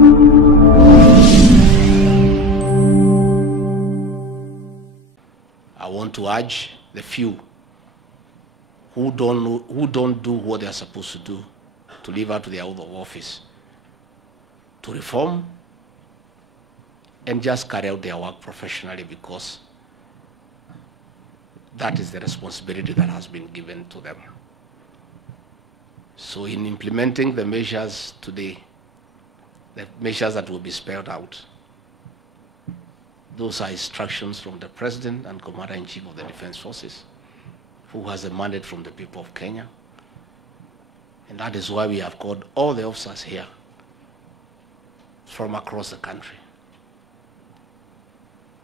I want to urge the few who don't do what they are supposed to do to live up to their oath of office, to reform and just carry out their work professionally, because that is the responsibility that has been given to them. So in implementing the measures today, the measures that will be spelled out, those are instructions from the President and Commander-in-Chief of the Defense Forces, who has a mandate from the people of Kenya. And that is why we have called all the officers here from across the country.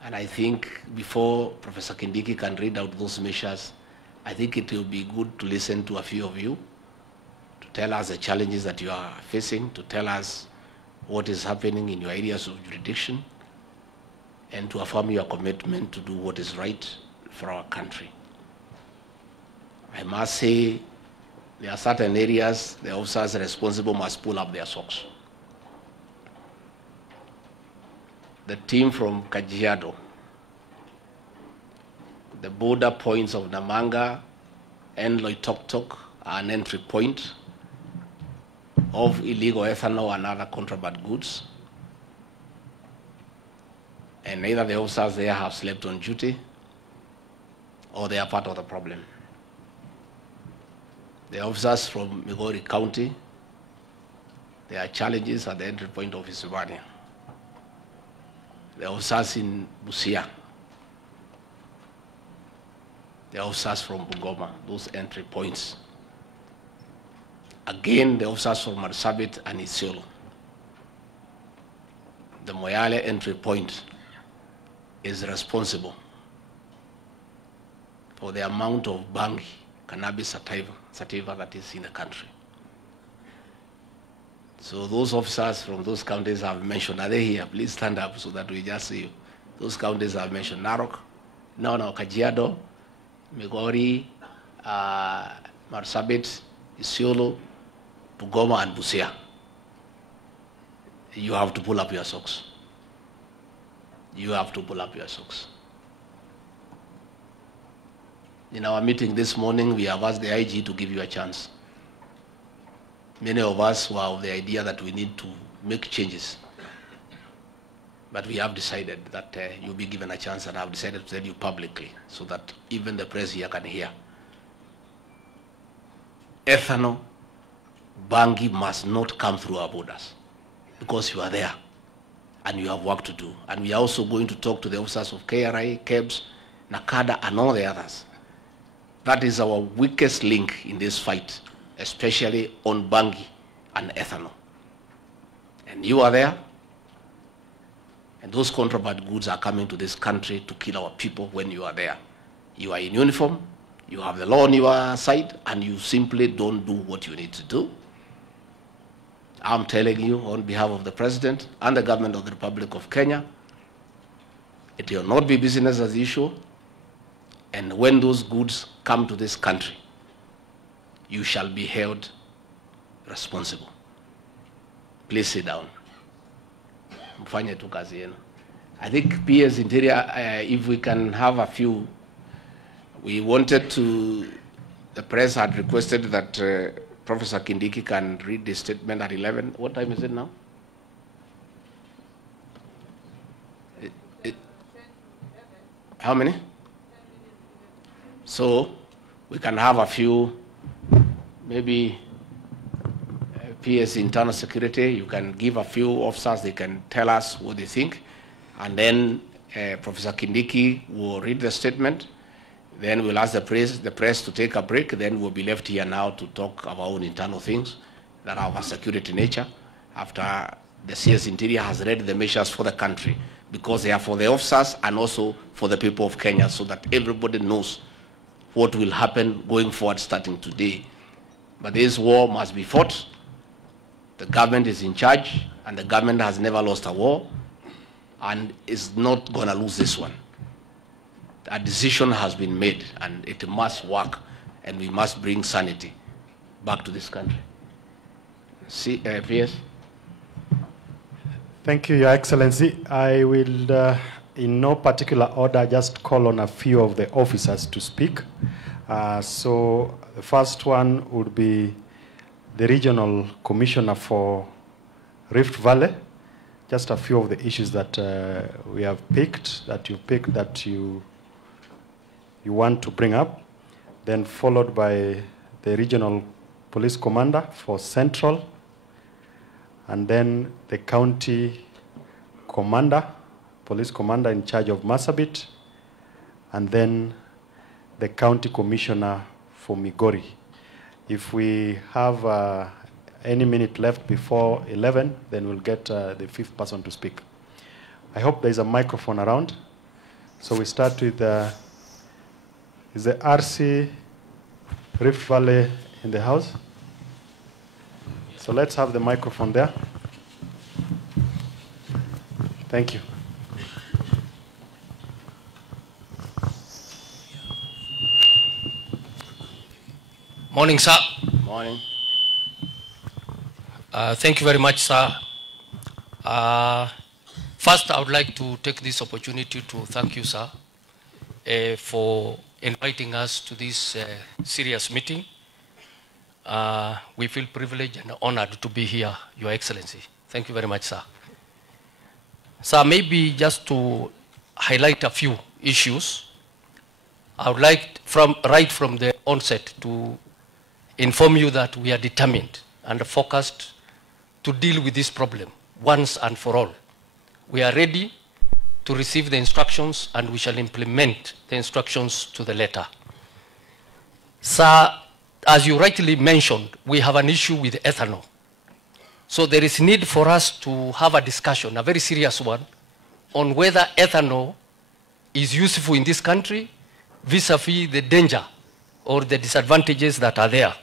And I think before Professor Kindiki can read out those measures, I think it will be good to listen to a few of you, to tell us the challenges that you are facing, to tell us what is happening in your areas of jurisdiction, and to affirm your commitment to do what is right for our country. I must say, there are certain areas the officers responsible must pull up their socks. The team from Kajiado, the border points of Namanga and Loitoktok are an entry point of illegal ethanol and other contraband goods. And neither the officers there have slept on duty, or they are part of the problem. The officers from Migori County, there are challenges at the entry point of Isibania. The officers in Busia, the officers from Bungoma, those entry points. Again, the officers from Marsabit and Isiolo. The Moyale entry point is responsible for the amount of bangi, cannabis sativa that is in the country. So those officers from those counties I've mentioned, are they here? Please stand up so that we just see you. Those counties I've mentioned, Narok, Kajiado, Migori, Marsabit, Isiolo, Bungoma, and Busia. You have to pull up your socks. You have to pull up your socks. In our meeting this morning, we have asked the IG to give you a chance. Many of us were of the idea that we need to make changes. But we have decided that you'll be given a chance, and I've decided to tell you publicly so that even the press here can hear. Ethanol, bangi must not come through our borders, because you are there and you have work to do. And we are also going to talk to the officers of KRI, KEBS, NACADA, and all the others. That is our weakest link in this fight, especially on bangi and ethanol. And you are there, and those contraband goods are coming to this country to kill our people when you are there. You are in uniform, you have the law on your side, and you simply don't do what you need to do. I'm telling you on behalf of the President and the government of the Republic of Kenya, it will not be business as usual. And when those goods come to this country, you shall be held responsible. Please sit down. I think PS Interior, if we can have a few, we wanted to, the press had requested that Professor Kindiki can read the statement at 11. What time is it now? How many? So we can have a few, maybe PS Internal Security, you can give a few officers, they can tell us what they think, and then Professor Kindiki will read the statement. Then we'll ask the press to take a break. Then we'll be left here now to talk about our own internal things that are of a security nature, after the CS Interior has read the measures for the country, because they are for the officers and also for the people of Kenya, so that everybody knows what will happen going forward starting today. But this war must be fought. The government is in charge, and the government has never lost a war and is not going to lose this one. A decision has been made, and it must work, and we must bring sanity back to this country. See, PS? Thank you, Your Excellency. I will, in no particular order, just call on a few of the officers to speak. So the first one would be the Regional Commissioner for Rift Valley. Just a few of the issues that we have picked, that you want to bring up. Then followed by the Regional Police Commander for Central, and then the County Commander, Police Commander in charge of Marsabit, and then the County Commissioner for Migori. If we have any minute left before 11, then we'll get the fifth person to speak. I hope there's a microphone around. So we start with, is the RC Rift Valley in the house? So let's have the microphone there. Thank you. Morning, sir. Morning. Thank you very much, sir. First, I would like to take this opportunity to thank you, sir, for inviting us to this serious meeting. We feel privileged and honored to be here, Your Excellency. Thank you very much, sir. Sir, maybe just to highlight a few issues, I would like right from the onset to inform you that we are determined and focused to deal with this problem once and for all. We are ready to receive the instructions, and we shall implement the instructions to the letter. Sir, as you rightly mentioned, we have an issue with ethanol. So there is need for us to have a discussion, a very serious one, on whether ethanol is useful in this country vis-a-vis the danger or the disadvantages that are there.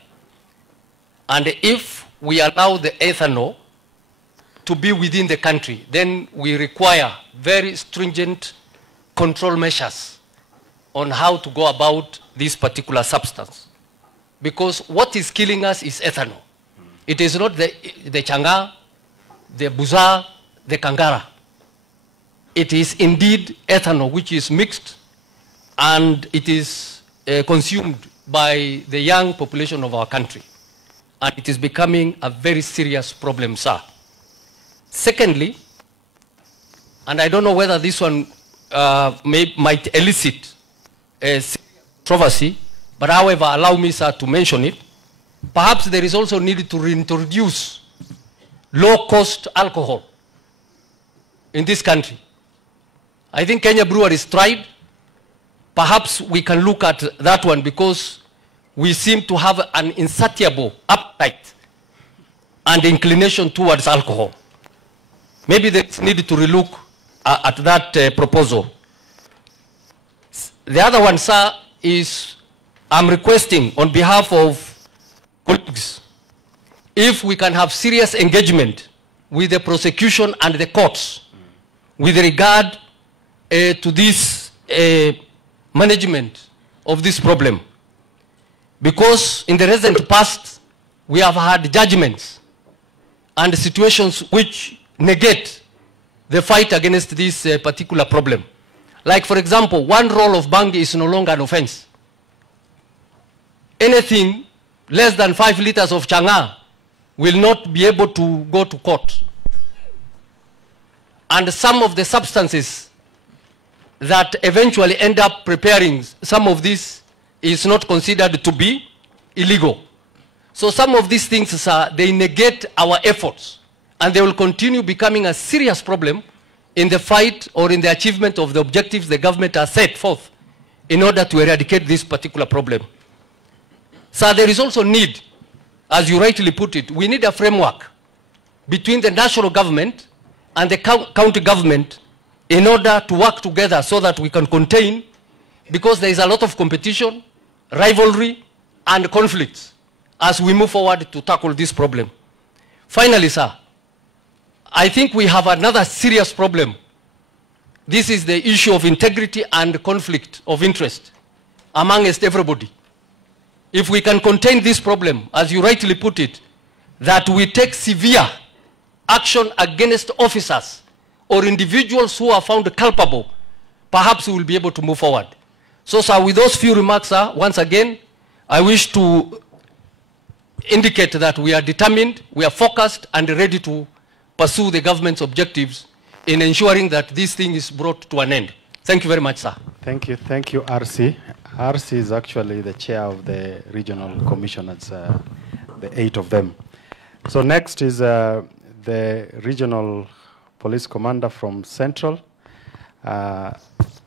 And if we allow the ethanol to be within the country, then we require very stringent control measures on how to go about this particular substance. Because what is killing us is ethanol. It is not the changa, the buza, the kangara. It is indeed ethanol which is mixed, and it is consumed by the young population of our country. And it is becoming a very serious problem, sir. Secondly, and I don't know whether this one might elicit a controversy, but however, allow me, sir, to mention it. Perhaps there is also need to reintroduce low-cost alcohol in this country. I think Kenya Breweries tried. Perhaps we can look at that one, because we seem to have an insatiable appetite and inclination towards alcohol. Maybe there is need to relook at that proposal. The other one, sir, is I'm requesting on behalf of colleagues, if we can have serious engagement with the prosecution and the courts with regard to this management of this problem. Because in the recent past, we have had judgments and situations which negate the fight against this particular problem. Like, for example, one roll of bang is no longer an offense. Anything less than 5 liters of changa will not be able to go to court. And some of the substances that eventually end up preparing some of this is not considered to be illegal. So some of these things, sir, they negate our efforts, and they will continue becoming a serious problem in the fight or in the achievement of the objectives the government has set forth in order to eradicate this particular problem. So there is also need, as you rightly put it, we need a framework between the national government and the county government in order to work together so that we can contain, because there is a lot of competition, rivalry, and conflicts as we move forward to tackle this problem. Finally, sir, I think we have another serious problem. This is the issue of integrity and conflict of interest amongst everybody. If we can contain this problem, as you rightly put it, that we take severe action against officers or individuals who are found culpable, perhaps we will be able to move forward. So, sir, with those few remarks, sir, once again, I wish to indicate that we are determined, we are focused, and ready to pursue the government's objectives in ensuring that this thing is brought to an end. Thank you very much, sir. Thank you, RC. RC is actually the chair of the regional commissioners, the 8 of them. So next is the regional police commander from Central.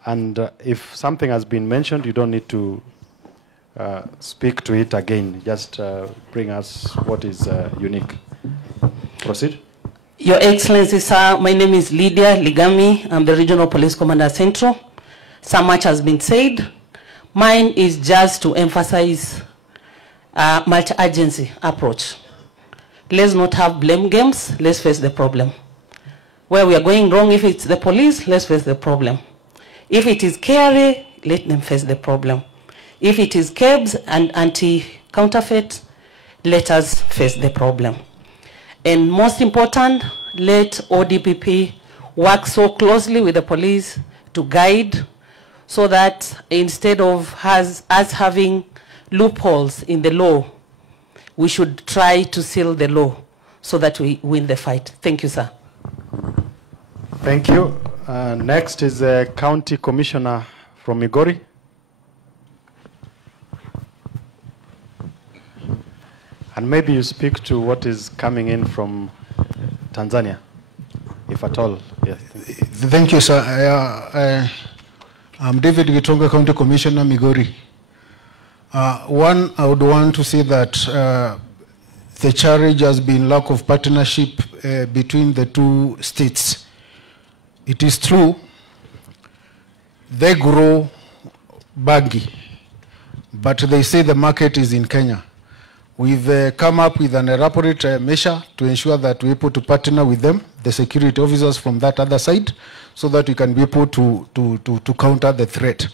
And if something has been mentioned, you don't need to speak to it again. Just bring us what is unique. Proceed. Your Excellency, sir, my name is Lydia Ligami. I'm the Regional Police Commander Central. So much has been said. Mine is just to emphasize multi-agency approach. Let's not have blame games. Let's face the problem. Where we are going wrong, if it's the police, let's face the problem. If it is KRA, let them face the problem. If it is KEBS and anti-counterfeit, let us face the problem. And most important, let ODPP work so closely with the police to guide, so that instead of us having loopholes in the law, we should try to seal the law so that we win the fight. Thank you, sir. Thank you. Next is the County Commissioner from Migori. And maybe you speak to what is coming in from Tanzania, if at all. Yes. Thank you, sir. I'm David Gitonga, County Commissioner, Migori. One, I would want to say that the charge has been lack of partnership between the two states. It is true, they grow bangi, but they say the market is in Kenya. We've come up with an elaborate measure to ensure that we're able to partner with them, the security officers from that other side, so that we can be able to counter the threat.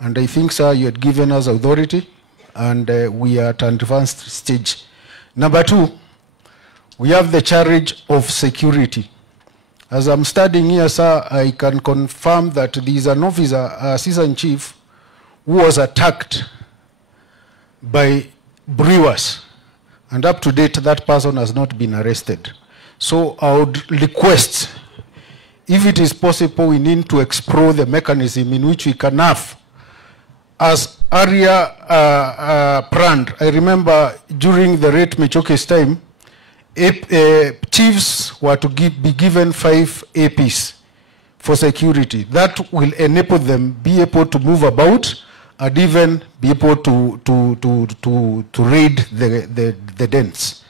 And I think, sir, you had given us authority, and we are at an advanced stage. Number two, we have the charge of security. As I'm studying here, sir, I can confirm that there is an officer, assistant chief, who was attacked by brewers, and up to date that person has not been arrested. So I would request, if it is possible, we need to explore the mechanism in which we can have, as area planned. I remember during the Rate Mechoke's time, chiefs were to be given 5 APs for security. That will enable them be able to move about and even be able to raid the dens.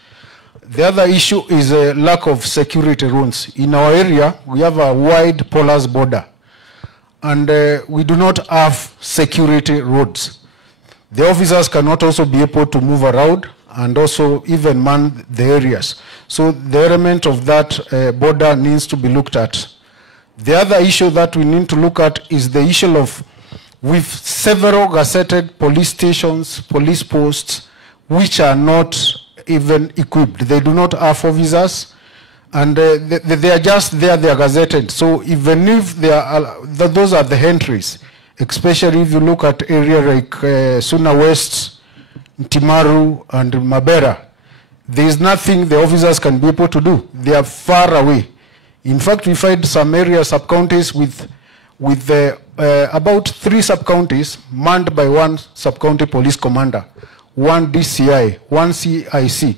The other issue is a lack of security rules. In our area, we have a wide porous border, and we do not have security roads. The officers cannot also be able to move around and also even man the areas. So the element of that border needs to be looked at. The other issue that we need to look at is the issue of, with several gazetted police stations, police posts, which are not even equipped. They do not have officers, and they are just there, they are gazetted. So even if they are, those are the entries, especially if you look at area like Suna West, Timaru, and Mabera, there is nothing the officers can be able to do. They are far away. In fact, we find some area sub-counties with about 3 sub-counties manned by 1 sub-county police commander, 1 DCI, 1 CIC.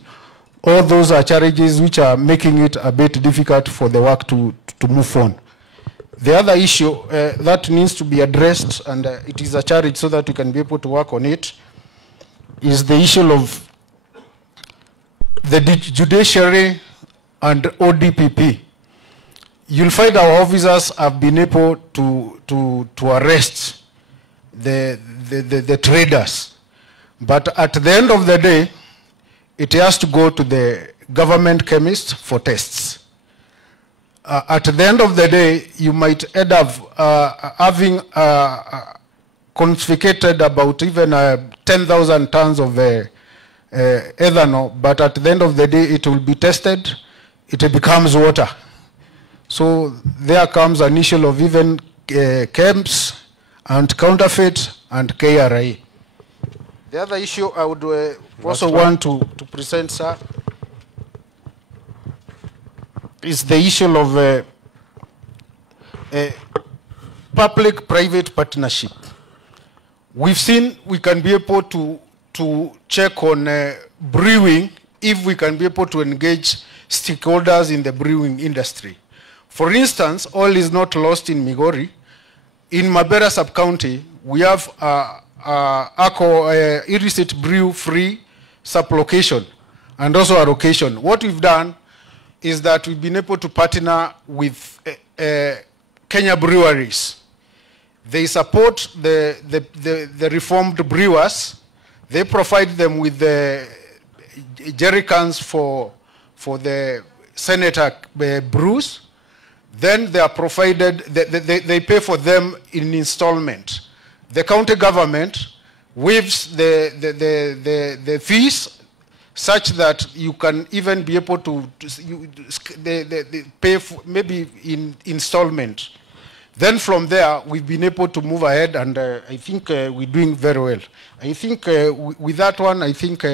All those are challenges which are making it a bit difficult for the work to move on. The other issue that needs to be addressed, and it is a challenge so that we can be able to work on it, is the issue of the judiciary and ODPP. You'll find our officers have been able to arrest the traders. But at the end of the day, it has to go to the government chemist for tests. At the end of the day, you might end up having confiscated about even 10,000 tons of ethanol, but at the end of the day, it will be tested. it becomes water. So there comes an issue of even camps and counterfeit and KRA. The other issue I would also want to present, sir, is the issue of public-private partnership. We've seen we can be able to check on brewing if we can be able to engage stakeholders in the brewing industry. For instance, oil is not lost in Migori. In Mabera sub-county, we have illicit brew-free sub-location and also a location. What we've done is that we've been able to partner with Kenya breweries. They support the reformed brewers. They provide them with the jerry cans for the senator brews. Then they are provided, they pay for them in installment. The county government waives the fees such that you can even be able to pay for maybe in installment. Then from there, we've been able to move ahead, and I think we're doing very well. I think with that one, I think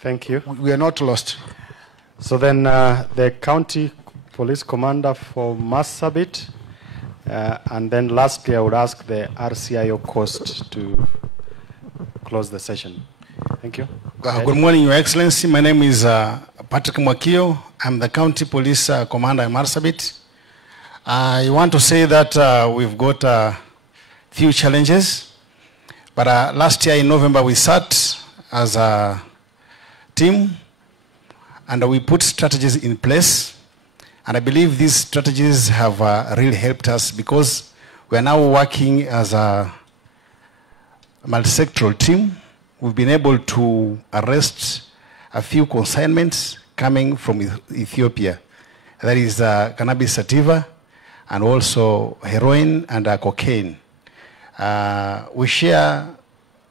thank you. We are not lost. So then the county police commander for Marsabit, and then lastly, I would ask the RCIO Coast to close the session. Thank you. Good morning, Your Excellency. My name is Patrick Mwakio. I'm the county police commander in Marsabit. I want to say that we've got a few challenges, but last year in November we sat as a team and we put strategies in place, and I believe these strategies have really helped us because we are now working as a multi-sectoral team. We've been able to arrest a few consignments coming from Ethiopia. That is cannabis sativa, and also heroin and cocaine. We share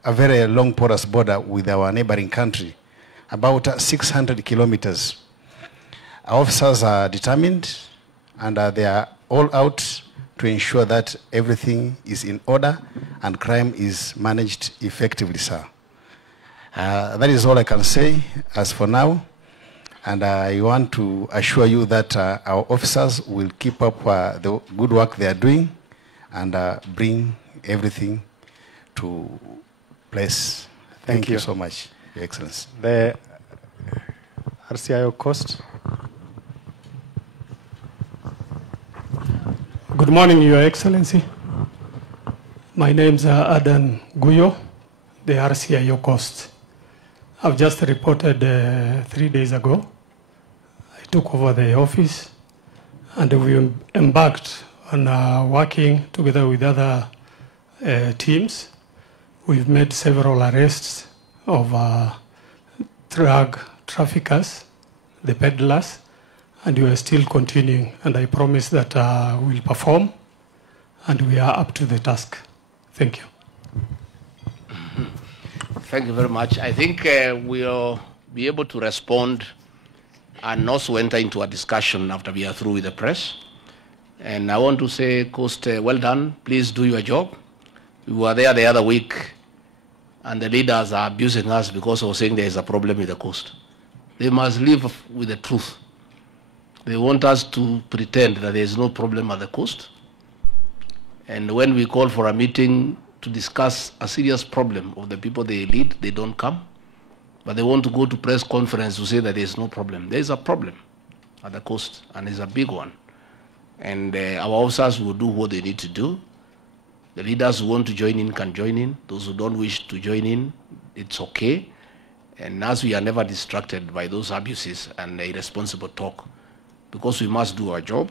a very long porous border with our neighboring country, about 600 kilometers. Our officers are determined, and they are all out to ensure that everything is in order and crime is managed effectively, sir. That is all I can say as for now. And I want to assure you that our officers will keep up the good work they are doing and bring everything to place. Thank you so much, Your Excellency. The RCIO Coast. Good morning, Your Excellency. My name is Adan Guyo, the RCIO Coast. I've just reported 3 days ago. I took over the office and we embarked on working together with other teams. We've made several arrests of drug traffickers, the peddlers, and we are still continuing. And I promise that we'll perform and we are up to the task. Thank you. Thank you very much. I think we'll be able to respond and also enter into a discussion after we are through with the press. And I want to say, Coast, well done. Please do your job. We were there the other week, and the leaders are abusing us because of saying there is a problem with the coast. They must live with the truth. They want us to pretend that there is no problem at the coast. And when we call for a meeting to discuss a serious problem of the people they lead, they don't come. But they want to go to press conference to say that there is no problem. There is a problem at the coast, and it's a big one. And our officers will do what they need to do. The leaders who want to join in can join in. Those who don't wish to join in, it's okay. And as we are never distracted by those abuses and irresponsible talk, because we must do our job,